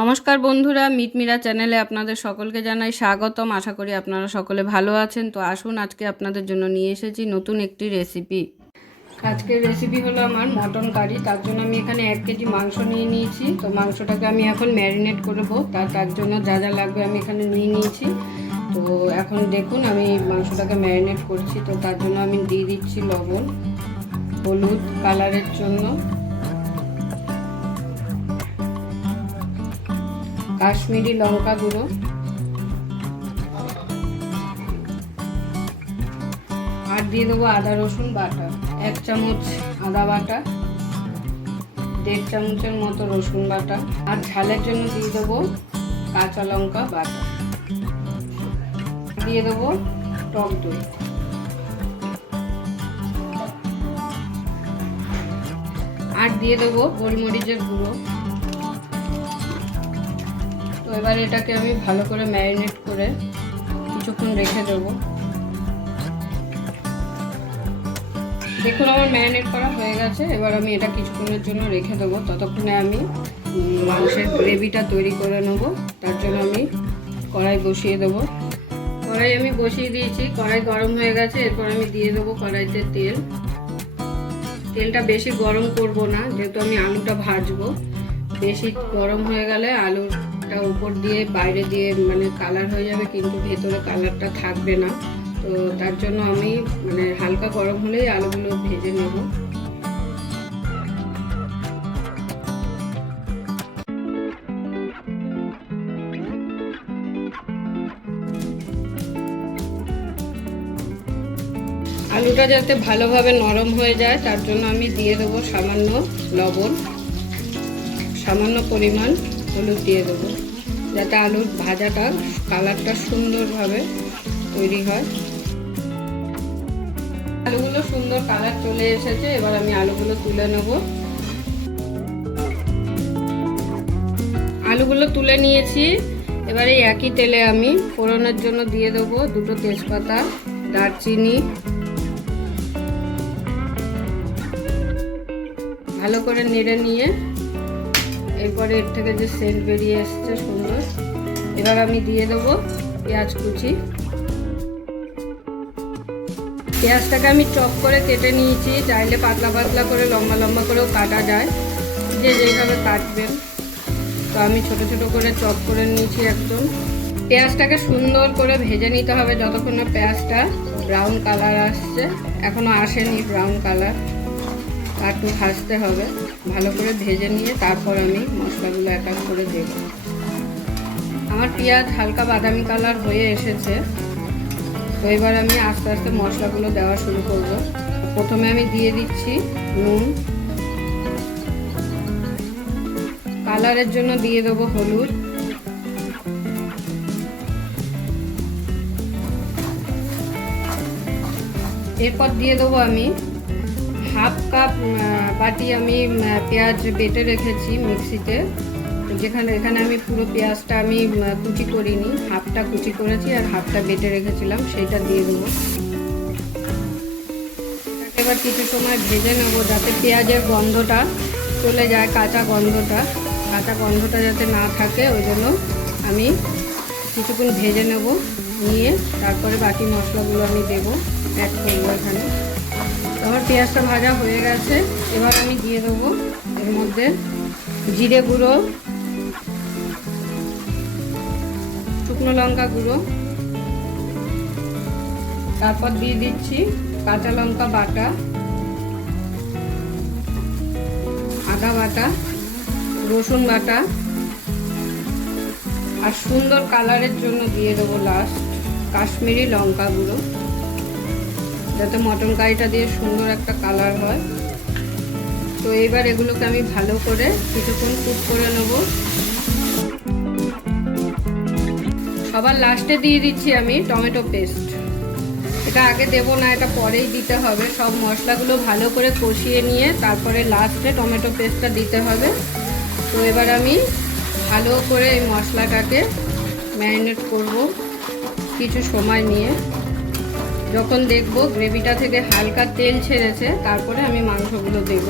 নমস্কার বন্ধুরা, মিটমিরা চ্যানেলে আপনাদের সকলকে জানাই স্বাগতম। আশা করি আপনারা সকলে ভালো আছেন। তো আসুন, আজকে আপনাদের জন্য নিয়ে এসেছি নতুন একটি রেসিপি। আজকের রেসিপি হলো আমার মটন কারি। তার জন্য আমি এখানে 1 কেজি মাংস নিয়ে নিয়েছি। তো মাংসটাকে আমি এখন ম্যারিনেট করবো। তার জন্য যা যা লাগবে আমি এখানে নিয়ে নিয়েছি। তো এখন দেখুন আমি মাংসটাকে ম্যারিনেট করছি। তো তার জন্য আমি দিয়ে দিচ্ছি লবণ, হলুদ কালারের জন্য, কাশ্মীরি লঙ্কা গুঁড়ো, আর দিয়ে দেবো আদা রসুন বাটা, 1 চামচ আদা বাটা, 1.5 চামচের মতো রসুন বাটা, আর ঝালের জন্য দিয়ে দেবো কাঁচা লঙ্কা বাটা, দিয়ে দেবো টক দই, আর দিয়ে দেবো গোলমরিচের গুঁড়ো। তো এবার এটাকে আমি ভালো করে ম্যারিনেট করে কিছুক্ষণ রেখে দেবো। দেখুন আমার ম্যারিনেট করা হয়ে গেছে। এবার আমি এটা কিছুক্ষণের জন্য রেখে দেবো। ততক্ষণে আমি মাংসের গ্রেভিটা তৈরি করে নেব। তার জন্য আমি কড়াই বসিয়ে দেবো। কড়াই আমি বসিয়ে দিয়েছি, কড়াই গরম হয়ে গেছে। এরপর আমি দিয়ে দেবো কড়াইতে তেল। তেলটা বেশি গরম করব না, যেহেতু আমি আলুটা ভাজবো। বেশি গরম হয়ে গেলে আলুটা উপর দিয়ে বাইরে দিয়ে মানে কালার হয়ে যাবে, কিন্তু ভেতরে কালারটা থাকবে না। তো তার জন্য আমি মানে হালকা গরম হলেই আলুগুলো ভেজে নেব। আলুটা যাতে ভালোভাবে নরম হয়ে যায় তার জন্য আমি দিয়ে দেবো সামান্য লবণ, সামান্য পরিমাণ হলুদ দিয়ে দেবো, যাতে আলুর ভাজাটা কালারটা সুন্দরভাবে তৈরি হয়। আলুগুলো সুন্দর কালার চলে এসেছে। এবার আমি আলুগুলো তুলে নেব। আলুগুলো তুলে নিয়েছি। এবার এই একই তেলে আমি ফোড়নের জন্য দিয়ে দেবো 2টো তেজপাতা, দারচিনি, ভালো করে নেড়ে নিয়ে এরপরে এর থেকে যে সেন্ট বেরিয়ে এসছে সুন্দর, এবার আমি দিয়ে দেবো পেঁয়াজ কুচি। পেঁয়াজটাকে আমি চপ করে কেটে নিয়েছি। চাইলে পাতলা পাতলা করে লম্বা লম্বা করেও কাটা যায়, যে যেভাবে কাটবেন। তো আমি ছোট ছোট করে চপ করে নিয়েছি একদম। পেঁয়াজটাকে সুন্দর করে ভেজে নিতে হবে যতক্ষণ না পেঁয়াজটা ব্রাউন কালার আসছে। এখনো আসেনি ব্রাউন কালার, আর একটু ভাজতে হবে। ভালো করে ভেজে নিয়ে তারপর আমি মশলাগুলো এক এক করে দেব। আমার পেঁয়াজ হালকা বাদামি কালার হয়ে এসেছে। তো এবার আমি আস্তে আস্তে মশলাগুলো দেওয়া শুরু করব। প্রথমে আমি দিয়ে দিচ্ছি নুন, কালারের জন্য দিয়ে দেবো হলুদ, এরপর দিয়ে দেবো আমি 1/2 কাপ বাটি আমি পেঁয়াজ বেটে রেখেছি মিক্সিতে। এখানে আমি পুরো পেঁয়াজটা আমি কুচি করিনি, হাফটা কুচি করেছি আর হাফটা বেটে রেখেছিলাম, সেটা দিয়ে দেবো। এবার কিছু সময় ভেজে নেবো যাতে পেঁয়াজের গন্ধটা চলে যায়, কাঁচা গন্ধটা যাতে না থাকে। ওই জন্য আমি কিছুক্ষণ ভেজে নেব, নিয়ে তারপরে বাকি মশলাগুলো আমি দেবো, অ্যাড করবো এখানে। আমার পেঁয়াজটা ভাজা হয়ে গেছে। এবার আমি দিয়ে দেবো এর মধ্যে জিরে গুঁড়ো, শুকনো লঙ্কা গুঁড়ো, তারপর দিয়ে দিচ্ছি কাঁচা লঙ্কা বাটা, আদা বাটা, রসুন বাটা, আর সুন্দর কালারের জন্য দিয়ে দেবো লাস্ট কাশ্মীরি লঙ্কা গুঁড়ো, যাতে মটন কারিটা দিয়ে সুন্দর একটা কালার হয়। তো এবার এগুলোকে আমি ভালো করে কিছুক্ষণ কুক করে নেব। সবার লাস্টে দিয়ে দিচ্ছি আমি টমেটো পেস্ট। এটা আগে দেব না, এটা পরেই দিতে হবে। সব মশলাগুলো ভালো করে কষিয়ে নিয়ে তারপরে লাস্টে টমেটো পেস্টটা দিতে হবে। তো এবার আমি ভালো করে এই মশলাটাকে ম্যারিনেট করব কিছু সময় নিয়ে। যখন দেখব গ্রেভিটা থেকে হালকা তেল ছেড়েছে তারপরে আমি মাংসগুলো দেব।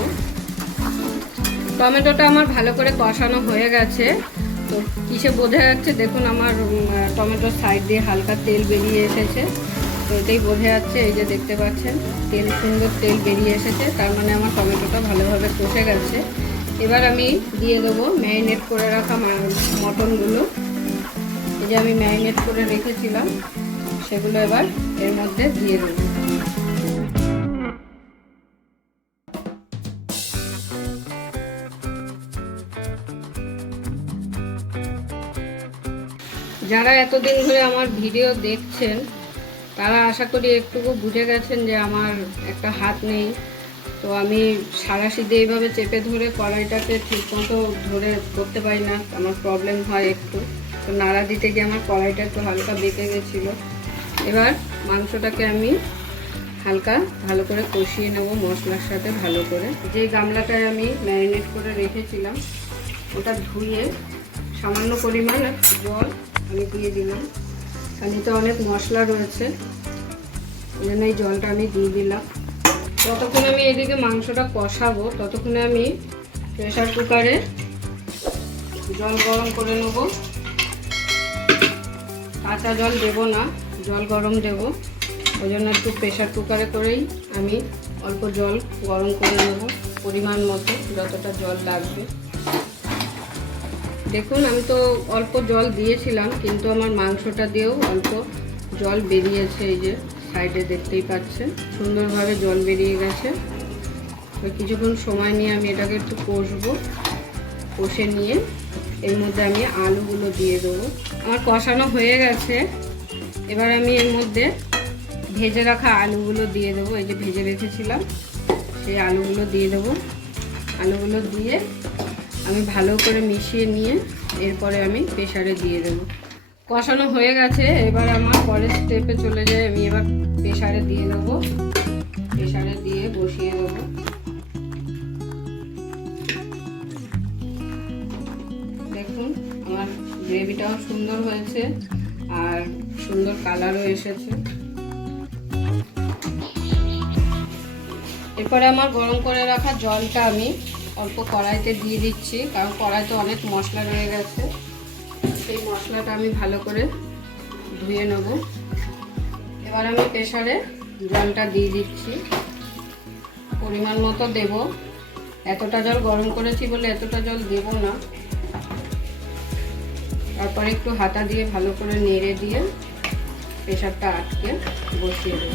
টমেটোটা আমার ভালো করে কষানো হয়ে গেছে। তো কিসে বোঝা যাচ্ছে দেখুন, আমার টমেটোর সাইড দিয়ে হালকা তেল বেরিয়ে এসেছে। তো এটাই বোঝা যাচ্ছে, এই যে দেখতে পাচ্ছেন তেল, সুন্দর তেল বেরিয়ে এসেছে, তার মানে আমার টমেটোটা ভালোভাবে কষে গেছে। এবার আমি দিয়ে দেবো ম্যারিনেট করে রাখা মটনগুলো। এই যে আমি ম্যারিনেট করে রেখেছিলাম, সেগুলো এবার এর মধ্যে দিয়ে দেবো। যারা এতদিন ধরে আমার ভিডিও দেখছেন তারা আশা করি একটুকু বুঝে গেছেন যে আমার একটা হাত নেই। তো আমি সাঁড়াশি এইভাবে চেপে ধরে কড়াইটাকে ঠিকমতো ধরে করতে পারি না, আমার প্রবলেম হয় একটু। তো নাড়া দিতে গিয়ে আমার কড়াইটা একটু হালকা বেঁকে গেছিলো। এবার মাংসটাকে আমি হালকা ভালো করে কষিয়ে নেব মশলার সাথে ভালো করে। যে গামলাটায় আমি ম্যারিনেট করে রেখেছিলাম ওটা ধুয়ে সামান্য পরিমাণ জল আমি দিয়ে দিলাম, কারণ এতে অনেক মশলা রয়েছে, এই জন্য এই জলটা আমি দিয়ে দিলাম। যতক্ষণ আমি এদিকে মাংসটা কষাবো ততক্ষণে আমি প্রেসার কুকারে জল গরম করে নেব। কাঁচা জল দেব না, জল গরম দেব, ওই জন্য একটু প্রেসার কুকারে করেই আমি অল্প জল গরম করে নেব, পরিমাণ মতো যতটা জল লাগবে। দেখুন আমি তো অল্প জল দিয়েছিলাম, কিন্তু আমার মাংসটা দিয়েও অল্প জল বেরিয়েছে। এই যে সাইডে দেখতেই পাচ্ছেন সুন্দরভাবে জল বেরিয়ে গেছে। কিছুক্ষণ সময় নিয়ে আমি এটাকে একটু কষবো, কষে নিয়ে এর মধ্যে আমি আলুগুলো দিয়ে দেবো। আমার কষানো হয়ে গেছে, এবার আমি এর মধ্যে ভেজে রাখা আলুগুলো দিয়ে দেবো। এই যে ভেজে রেখেছিলাম সেই আলুগুলো দিয়ে দেবো। আলুগুলো দিয়ে আমি ভালো করে মিশিয়ে নিয়ে এরপরে আমি প্রেসারে দিয়ে দেবো। কষানো হয়ে গেছে, এবার আমার পরের স্টেপে চলে যায়। আমি এবার প্রেসারে দিয়ে দেবো, প্রেসারে দিয়ে বসিয়ে দেবো। দেখুন আমার গ্রেভিটাও সুন্দর হয়েছে আর সুন্দর কালারও এসেছে। এরপরে আমার গরম করে রাখা জলটা আমি অল্প কড়াইতে দিয়ে দিচ্ছি, কারণ কড়াইতে অনেক মশলা রয়ে গেছে। সেই মশলাটা আমি ভালো করে ধুয়ে নেব। এবার আমি প্রেসারে জলটা দিয়ে দিচ্ছি, পরিমাণ মতো দেব। এতটা জল গরম করেছি বলে এতটা জল দেব না। তারপরে একটু হাতা দিয়ে ভালো করে নেড়ে দিয়ে প্রেসারটা আটকে বসিয়ে দেব।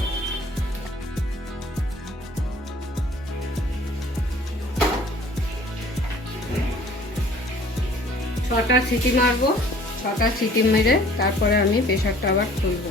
6টা সিটি মারবো। 6টা সিটি মেরে তারপরে আমি প্রেসারটা আবার খুলবো।